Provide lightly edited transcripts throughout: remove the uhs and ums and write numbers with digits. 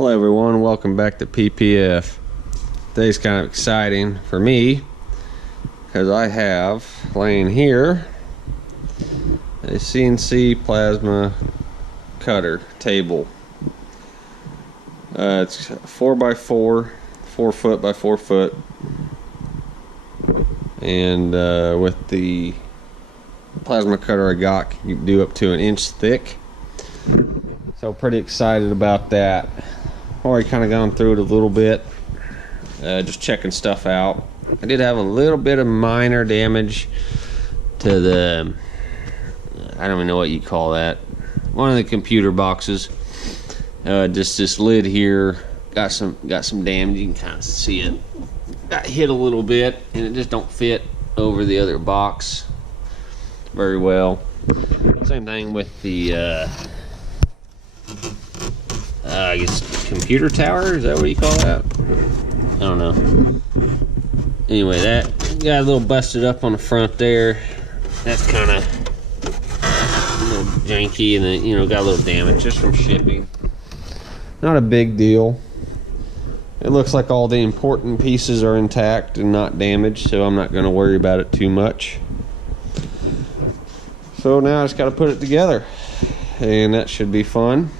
Hello everyone, welcome back to PPF. Today's kind of exciting for me because I have laying here a CNC Plasma cutter table. It's 4x4, 4 foot by 4 foot, and with the plasma cutter I got, you can do up to 1 inch thick. So pretty excited about that. Already kind of gone through it a little bit, just checking stuff out. I did have a little bit of minor damage to the, I don't even know what you call that, one of the computer boxes. Just this lid here got some damage. You can kind of see it got hit a little bit, and it just don't fit over the other box very well. Same thing with the I guess computer tower, is that what you call that? I don't know. Anyway, that got a little busted up on the front there. That's kind of a little janky, and then, you know, got a little damage just from shipping. Not a big deal. It looks like all the important pieces are intact and not damaged, so I'm not going to worry about it too much. So now I just got to put it together, and that should be fun.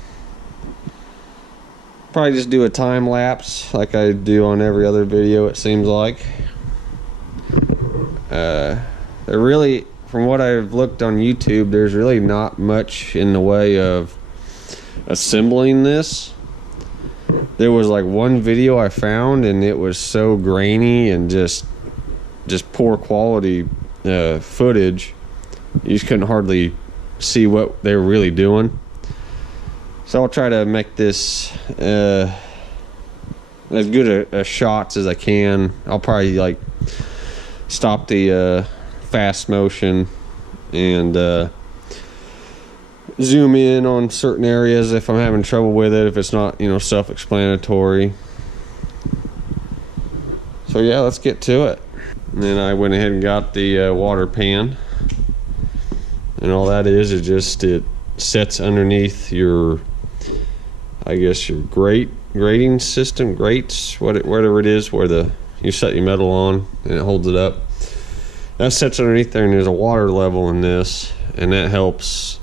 Probably just do a time lapse like I do on every other video, it seems like. There really, from what I've looked on YouTube, there's really not much in the way of assembling this. There was like one video I found, and it was so grainy and just poor quality footage. You just couldn't hardly see what they were really doing. So I'll try to make this as good a shots as I can. I'll probably like stop the fast motion and zoom in on certain areas if I'm having trouble with it, if it's not, you know, self-explanatory. So yeah, let's get to it. And then I went ahead and got the water pan, and all that is just, it sets underneath your, I guess, your grating system, grates, whatever it is, where you set your metal on and it holds it up. That sits underneath there, and there's a water level in this, and that helps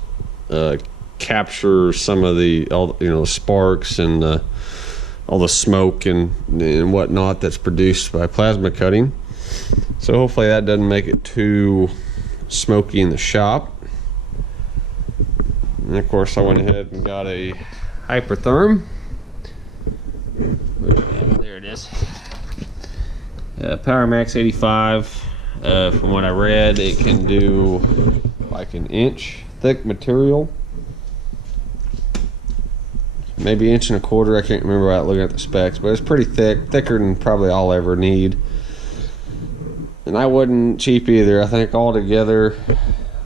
capture some of the sparks and all the smoke and whatnot that's produced by plasma cutting. So hopefully that doesn't make it too smoky in the shop. And of course I went ahead and got a hypertherm. There it is. PowerMax 85. From what I read, it can do like 1 inch thick material, maybe 1.25 inches. I can't remember without looking at the specs, but it's pretty thick, thicker than probably I'll ever need. And I wasn't cheap either. I think altogether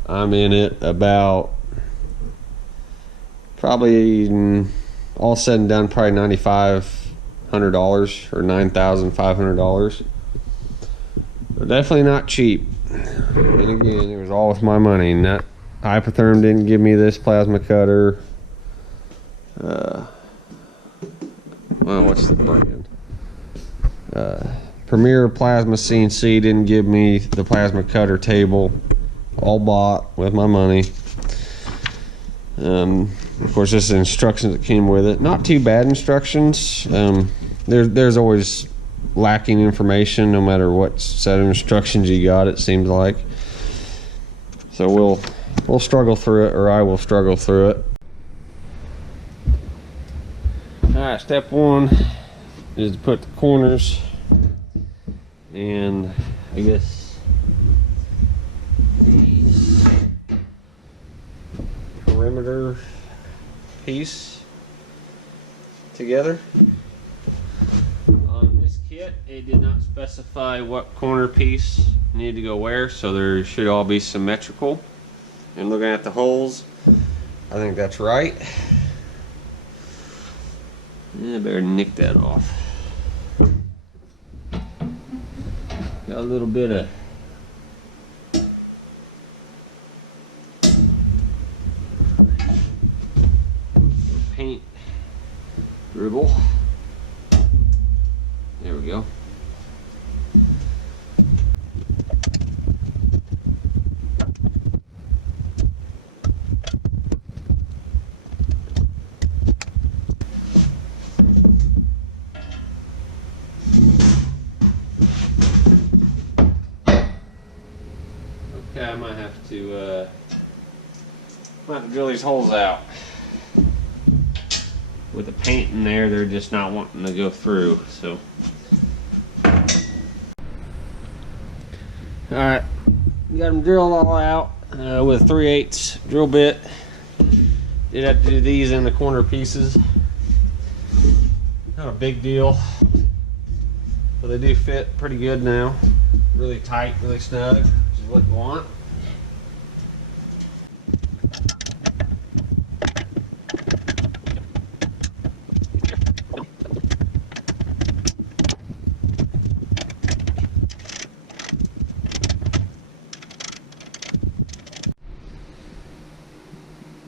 I'm in it about, probably all said and done, probably $9,500 or $9,500. But definitely not cheap. And again, it was all with my money. And that Hypertherm didn't give me this plasma cutter. Well, what's the brand? Premier Plasma CNC didn't give me the plasma cutter table. All bought with my money. Of course, this is the instructions that came with it. Not too bad instructions. There's always lacking information no matter what set of instructions you got, it seems like. So we'll struggle through it, or I will struggle through it. Alright, step one is to put the corners and I guess the perimeter piece together. On this kit, it did not specify what corner piece needed to go where, so there should all be symmetrical. And looking at the holes, I think that's right. I better nick that off. Got a little bit of paint dribble. There we go. Okay, I might have to drill these holes out. With the paint in there, they're just not wanting to go through, so. Alright, got them drilled all out with a 3/8 drill bit. Did have to do these in the corner pieces. Not a big deal, but they do fit pretty good now. Really tight, really snug, which is what you want.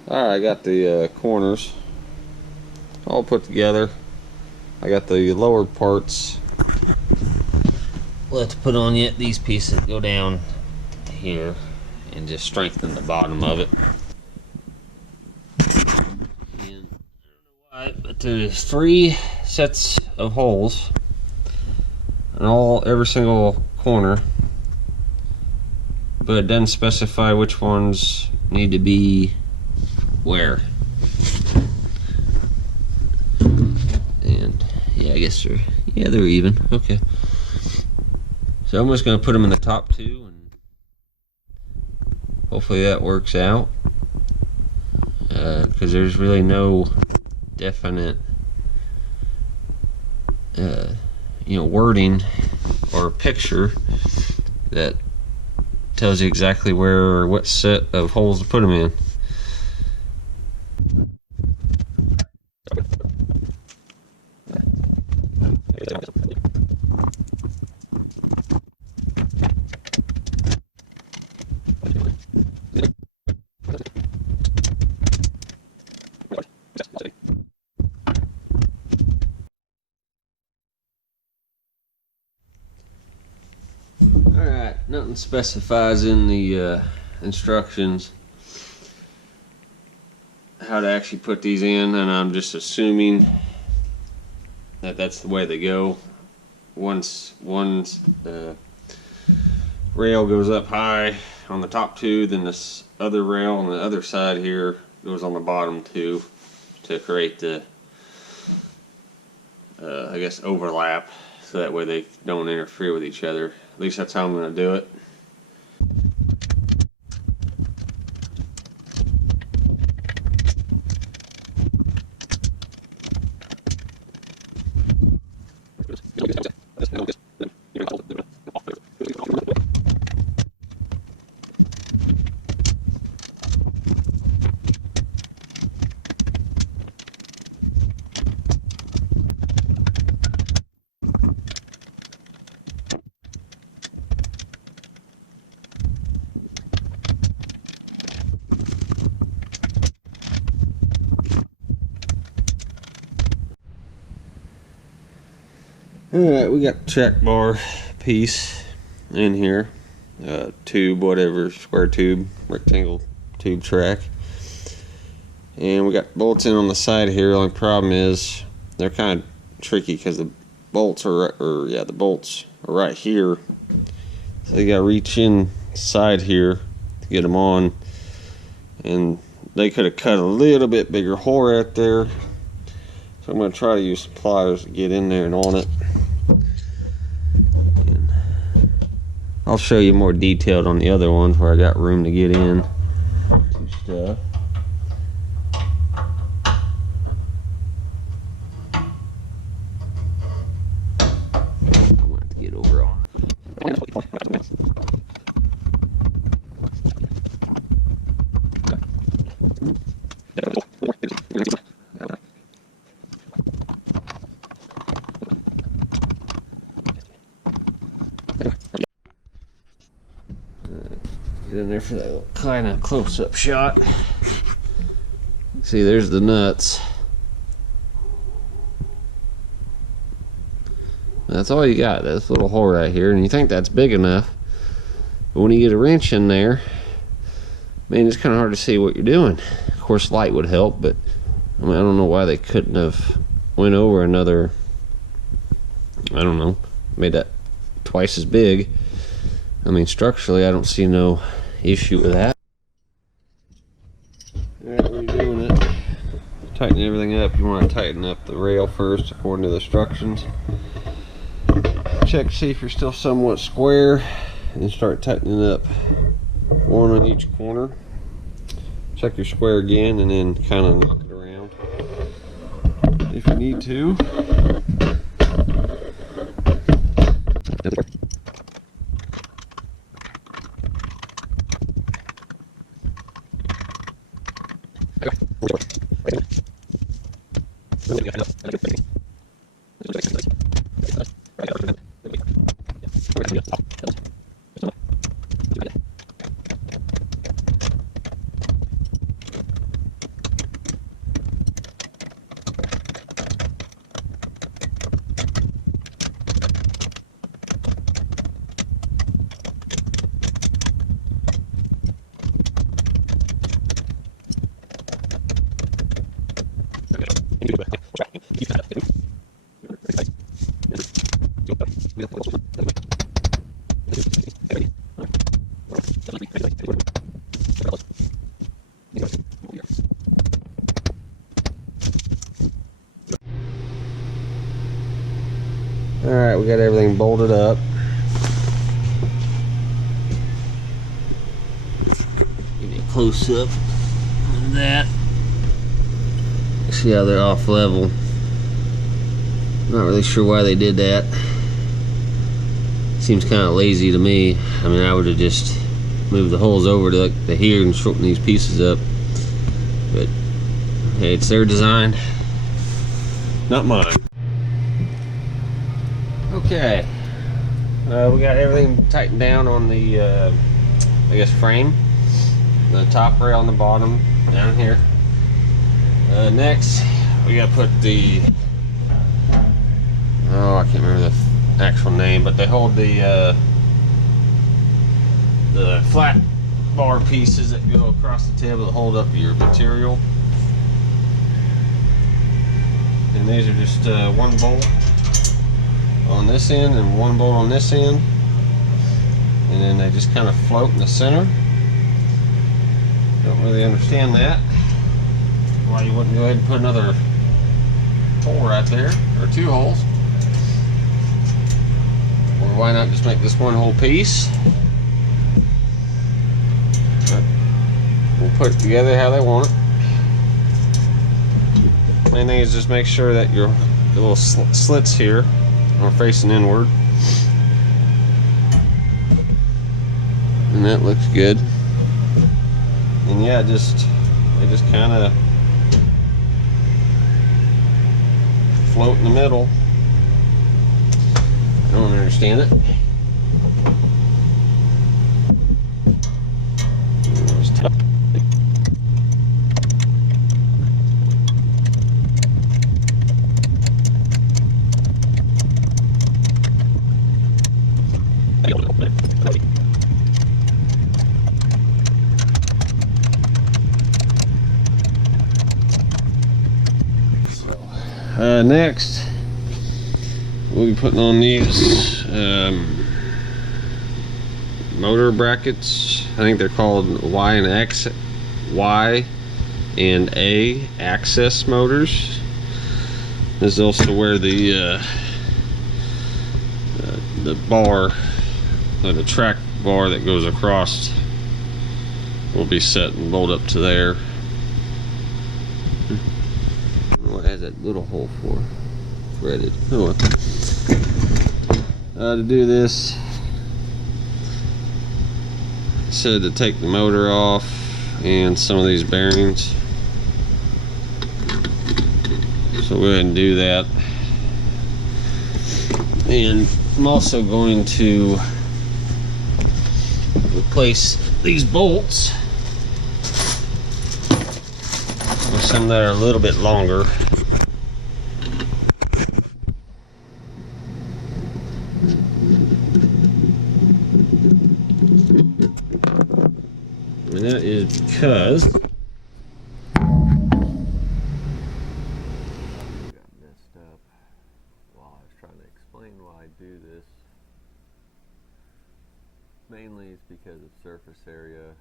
Alright, I got the corners all put together. I got the lower parts. We'll have to put on yet these pieces that go down here and just strengthen the bottom of it. And I don't know why, but there's 3 sets of holes in every single corner, but it doesn't specify which ones need to be where. And yeah, I guess they're even. Okay. So I'm just going to put them in the top 2 and hopefully that works out. Because there's really no definite wording or picture that tells you exactly where or what set of holes to put them in. Alright, nothing specifies in the instructions how to actually put these in, and I'm just assuming that that's the way they go. Once one rail goes up high on the top 2, then this other rail on the other side here goes on the bottom 2 to create the I guess overlap, so that way they don't interfere with each other. At least that's how I'm going to do it. Alright, we got the check bar piece in here. Tube, whatever, square tube, rectangle tube track. And we got bolts in on the side here. The only problem is they're kind of tricky because the bolts are, the bolts are right here. So you got to reach inside here to get them on. And they could have cut a little bit bigger hole right there. So I'm going to try to use some pliers to get in there and on it. And I'll show you more detailed on the other ones where I got room to get in to stuff. I'm going to have to get over on get in there for that kind of close-up shot. See, there's the nuts. That's all you got, this little hole right here, and you think that's big enough, but when you get a wrench in there, man, it's kind of hard to see what you're doing. Of course, light would help, but I mean, I don't know why they couldn't have went over another, I don't know, made that twice as big. I mean, structurally, I don't see no issue with that. Alright, when you're doing it, tighten everything up. You want to tighten up the rail first according to the instructions. Check to see if you're still somewhat square, and start tightening up one on each corner. Check your square again, and then kind of knock it around if you need to. Alright, we got everything bolted up. Give you a close up of that. See how they're off level. Not really sure why they did that. Seems kind of lazy to me. I mean, I would have just moved the holes over to like the here and shorten these pieces up. But hey, it's their design, not mine. Okay, we got everything tightened down on the, I guess, frame. The top rail on the bottom, down here. Next, we got to put the, oh, I can't remember the actual name, but they hold the flat bar pieces that go across the table to hold up your material. And these are just one bolt on this end and one bolt on this end, and then they just kind of float in the center. Don't really understand that, why you wouldn't go ahead and put another hole right there, or two holes, or why not just make this one whole piece. But we'll put it together how they want it. Main thing is just make sure that your little slits here are facing inward, and that looks good. And yeah, they just kind of float in the middle. I don't understand it. Next, we'll be putting on these motor brackets. I think they're called Y and A access motors. This is also where the bar, the track bar that goes across, will be set and bolted up to there. What has that little hole for? Threaded. Oh well. To do this, I said to take the motor off and some of these bearings. So we'll go ahead and do that. And I'm also going to replace these bolts with some that are a little bit longer. And that is because got messed up while I was trying to explain why I do this. Mainly it's because of surface area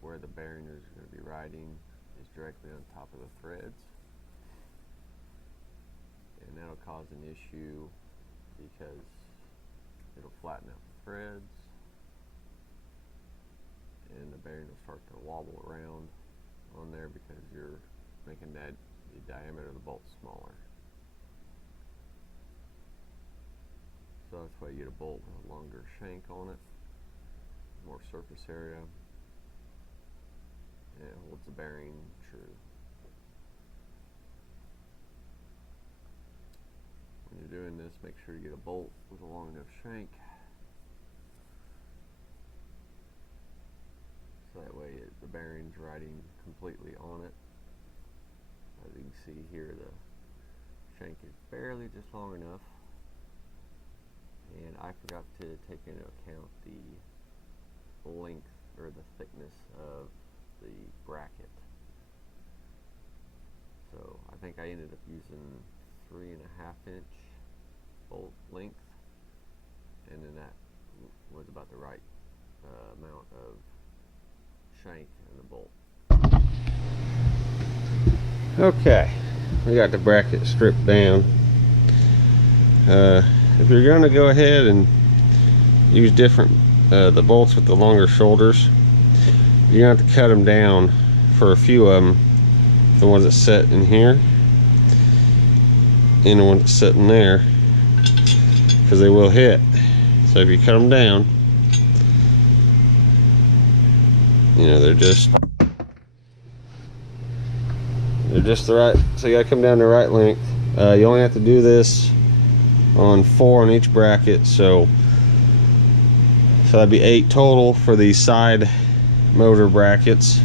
where the bearing is going to be riding is directly on top of the threads, and that'll cause an issue because it'll flatten out the threads and the bearing will start to wobble around on there because you're making the diameter of the bolt smaller. So that's why you get a bolt with a longer shank on it, more surface area, and it holds the bearing true. When you're doing this, make sure you get a bolt with a long enough shank, so that way the bearing's riding completely on it. As you can see here, the shank is barely just long enough. And I forgot to take into account the length or the thickness of the bracket. So I think I ended up using 3.5 inch bolt length, and then that was about the right amount of shank in the bolt. Okay, we got the bracket stripped down. If you're going to go ahead and use different the bolts with the longer shoulders, you're going to have to cut them down for a few of them. The ones that set in here and the ones that set in there, because they will hit. So if you cut them down, you know, they're just the right, so you got to come down the right length. You only have to do this on 4 on each bracket, so that'd be 8 total for the side motor brackets.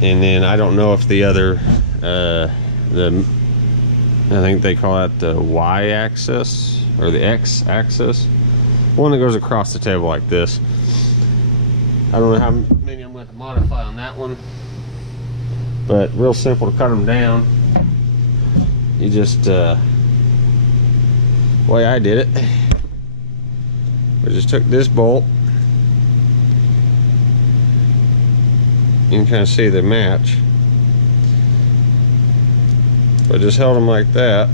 And then I don't know if the other I think they call that the Y-axis or the X-axis, one that goes across the table like this. I don't know how many I'm going to modify on that one, but real simple to cut them down. You just the way I did it, I just took this bolt. You can kind of see the match. I just held them like that,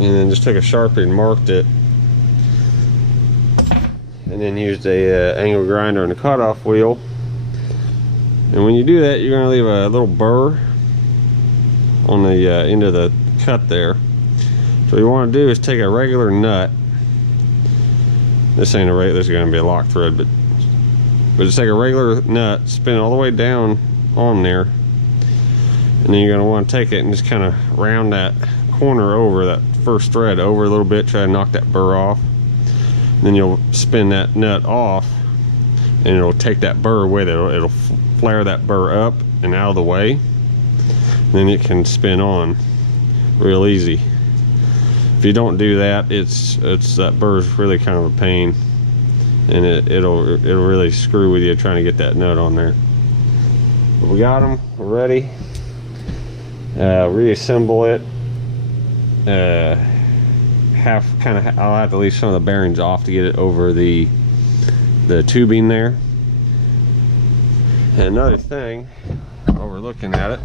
and then just took a Sharpie and marked it, and then used a angle grinder and a cutoff wheel. And when you do that, you're going to leave a little burr on the end of the cut there. So what you want to do is take a regular nut. This ain't a regular, this is going to be a lock thread, but just take a regular nut, spin it all the way down on there, and then you're going to want to take it and just kind of round that corner over, that first thread over a little bit, try to knock that burr off. And then you'll spin that nut off, and it'll take that burr with it. It'll flare that burr up and out of the way, and then it can spin on real easy. If you don't do that, it's that burr is really kind of a pain, and it'll really screw with you trying to get that nut on there. But we got them, we're ready. Reassemble it. I'll have to leave some of the bearings off to get it over the tubing there. And another thing, while we're looking at it,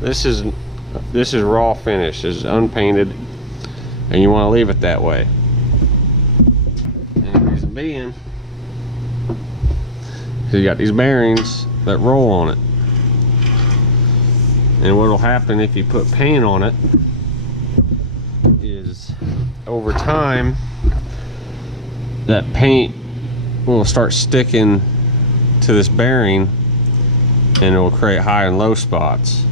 this is raw finish. This is unpainted, and you want to leave it that way. And the reason being, you got these bearings that roll on it, and what will happen if you put paint on it is, over time, that paint will start sticking to this bearing, and it will create high and low spots,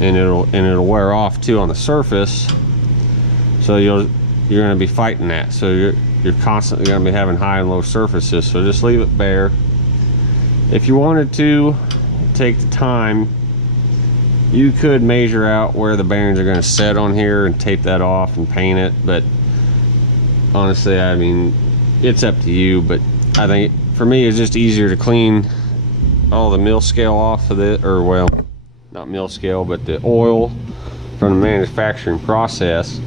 and it'll wear off too on the surface. So you're going to be fighting that. So you're constantly going to be having high and low surfaces. So just leave it bare. If you wanted to take the time, you could measure out where the bearings are going to set on here and tape that off and paint it, but honestly, I mean, it's up to you, but I think for me it's just easier to clean all the mill scale off of it, or well, not mill scale, but the oil from the manufacturing process,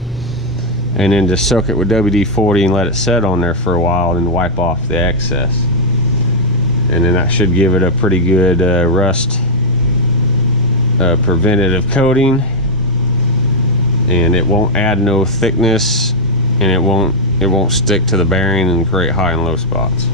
and then just soak it with WD-40 and let it set on there for a while and wipe off the excess. And then that should give it a pretty good rust preventative coating, and it won't add no thickness, and it won't stick to the bearing and create high and low spots.